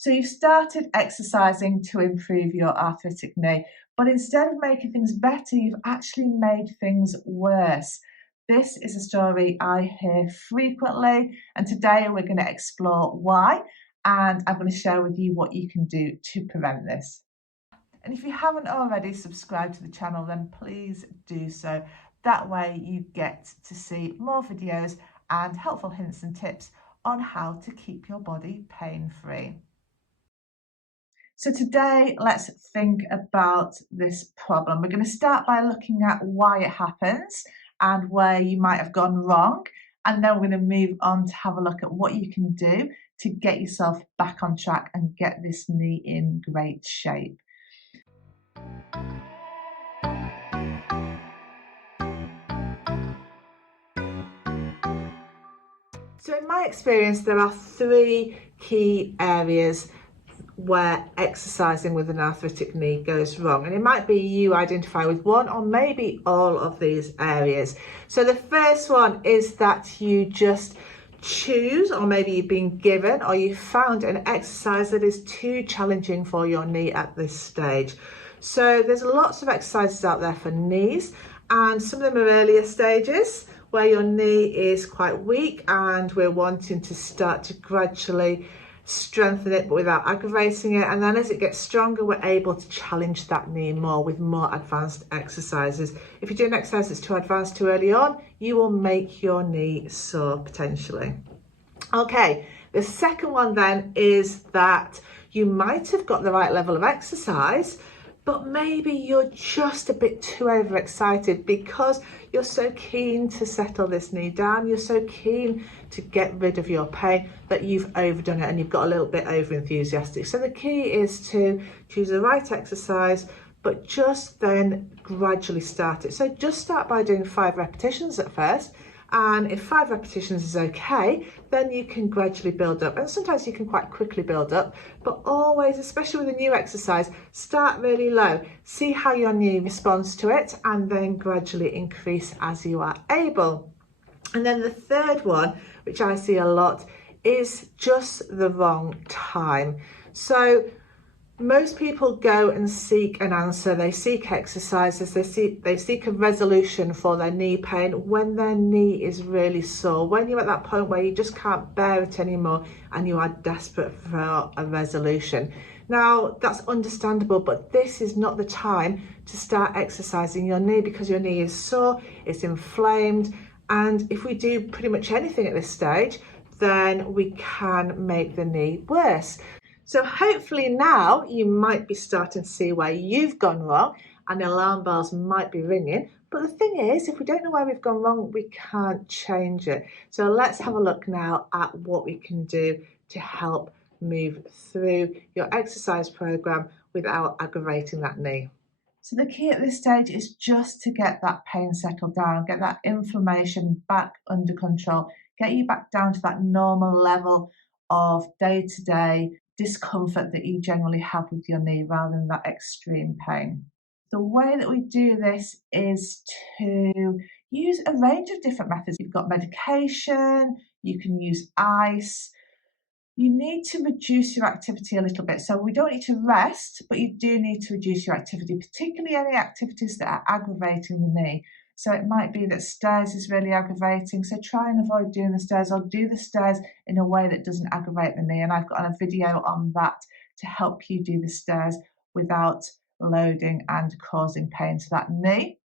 So you've started exercising to improve your arthritic knee, but instead of making things better, you've actually made things worse. This is a story I hear frequently, and today we're going to explore why, and I'm going to share with you what you can do to prevent this. And if you haven't already subscribed to the channel, then please do so. That way you get to see more videos and helpful hints and tips on how to keep your body pain-free. So today, let's think about this problem. We're going to start by looking at why it happens and where you might have gone wrong. And then we're going to move on to have a look at what you can do to get yourself back on track and get this knee in great shape. So in my experience, there are three key areas where exercising with an arthritic knee goes wrong, and it might be you identify with one or maybe all of these areas. So the first one is that you just choose, or maybe you've been given or you found an exercise that is too challenging for your knee at this stage. So there's lots of exercises out there for knees, and some of them are earlier stages where your knee is quite weak and we're wanting to start to gradually strengthen it but without aggravating it, and then as it gets stronger we're able to challenge that knee more with more advanced exercises. If you do an exercise that's too advanced too early on, you will make your knee sore potentially. Okay, the second one then is that you might have got the right level of exercise, but maybe you're just a bit too overexcited because you're so keen to settle this knee down, you're so keen to get rid of your pain that you've overdone it and you've got a little bit over enthusiastic. So the key is to choose the right exercise, but just then gradually start it. So just start by doing 5 repetitions at first, and if 5 repetitions is okay, then you can gradually build up, and sometimes you can quite quickly build up, but always, especially with a new exercise, start really low, see how your knee responds to it, and then gradually increase as you are able. And then the third one, which I see a lot, is just the wrong time. So most people go and seek an answer, they seek exercises, they seek a resolution for their knee pain when their knee is really sore, when you're at that point where you just can't bear it anymore and you are desperate for a resolution. Now that's understandable, but this is not the time to start exercising your knee because your knee is sore, it's inflamed, and if we do pretty much anything at this stage, then we can make the knee worse. So hopefully now you might be starting to see where you've gone wrong and the alarm bells might be ringing. But the thing is, if we don't know where we've gone wrong, we can't change it. So let's have a look now at what we can do to help move through your exercise program without aggravating that knee. So the key at this stage is just to get that pain settled down, get that inflammation back under control, get you back down to that normal level of day-to-day discomfort that you generally have with your knee rather than that extreme pain. The way that we do this is to use a range of different methods. You've got medication, you can use ice. You need to reduce your activity a little bit. So we don't need to rest, but you do need to reduce your activity, particularly any activities that are aggravating the knee. So it might be that stairs is really aggravating, so try and avoid doing the stairs, or do the stairs in a way that doesn't aggravate the knee. And I've got a video on that to help you do the stairs without loading and causing pain to that knee.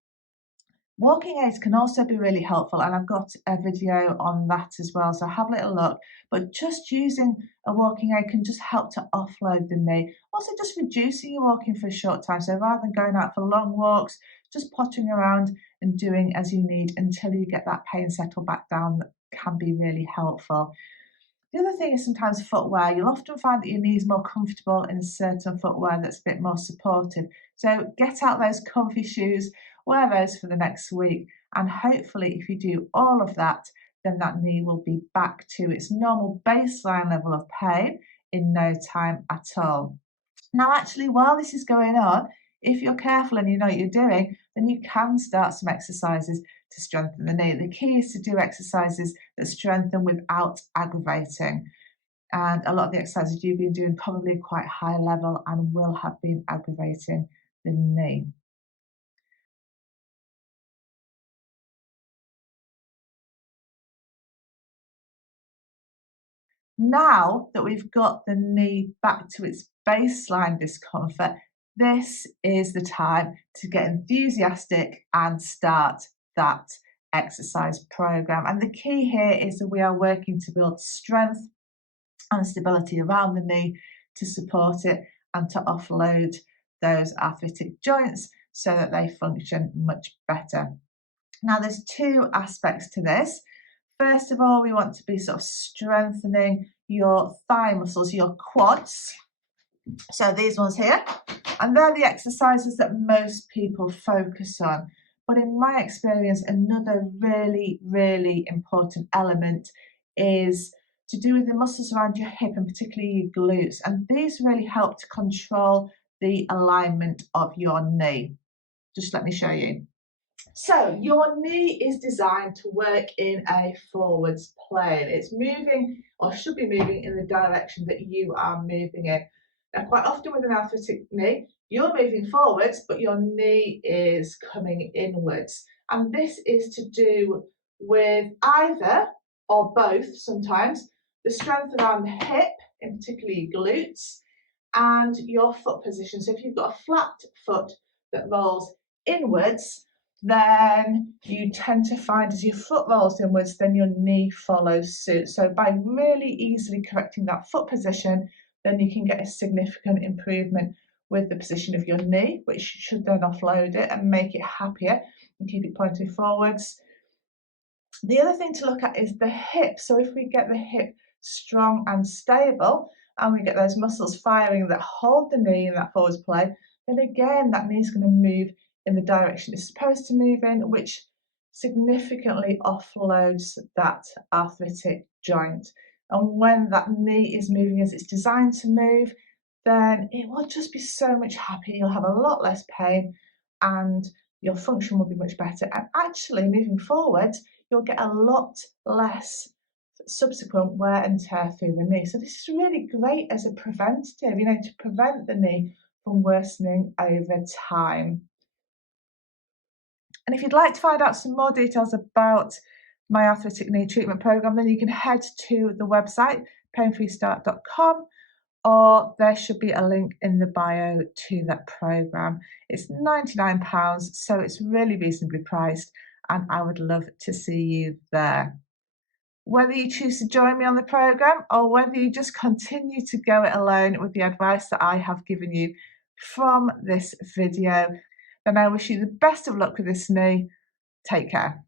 Walking aids can also be really helpful, and I've got a video on that as well, so have a little look. But just using a walking aid can just help to offload the knee. Also just reducing your walking for a short time, so rather than going out for long walks, just pottering around and doing as you need until you get that pain settled back down, that can be really helpful. The other thing is sometimes footwear. You'll often find that your knee is more comfortable in certain footwear that's a bit more supportive. So get out those comfy shoes, wear those for the next week, and hopefully if you do all of that, then that knee will be back to its normal baseline level of pain in no time at all. Now actually, while this is going on, if you're careful and you know what you're doing, then you can start some exercises to strengthen the knee. The key is to do exercises that strengthen without aggravating. and a lot of the exercises you've been doing probably quite high level and will have been aggravating the knee. Now that we've got the knee back to its baseline discomfort, this is the time to get enthusiastic and start that exercise program. And the key here is that we are working to build strength and stability around the knee to support it and to offload those arthritic joints so that they function much better. Now, there's two aspects to this. First of all, we want to be sort of strengthening your thigh muscles, your quads. So these ones here, and they're the exercises that most people focus on. But in my experience, another really, really important element is to do with the muscles around your hip and particularly your glutes. And these really help to control the alignment of your knee. Just let me show you. So your knee is designed to work in a forwards plane. It's moving, or should be moving, in the direction that you are moving in. Now, quite often with an arthritic knee, you're moving forwards, but your knee is coming inwards. And this is to do with either or both, sometimes, the strength around the hip, in particularly glutes, and your foot position. So if you've got a flat foot that rolls inwards, then you tend to find as your foot rolls inwards, then your knee follows suit. So by really easily correcting that foot position, then you can get a significant improvement with the position of your knee, which should then offload it and make it happier and keep it pointing forwards. The other thing to look at is the hip. So if we get the hip strong and stable, and we get those muscles firing that hold the knee in that forwards plane, then again, that knee is going to move in the direction it's supposed to move in, which significantly offloads that arthritic joint. And when that knee is moving as it's designed to move, then it will just be so much happier. You'll have a lot less pain and your function will be much better. And actually, moving forward, you'll get a lot less subsequent wear and tear through the knee. So this is really great as a preventative, to prevent the knee from worsening over time. And if you'd like to find out some more details about my Arthritic Knee Treatment Program, then you can head to the website, painfreestart.com, or there should be a link in the bio to that program. It's £99, so it's really reasonably priced, and I would love to see you there. Whether you choose to join me on the program or whether you just continue to go it alone with the advice that I have given you from this video, then I wish you the best of luck with this knee. Take care.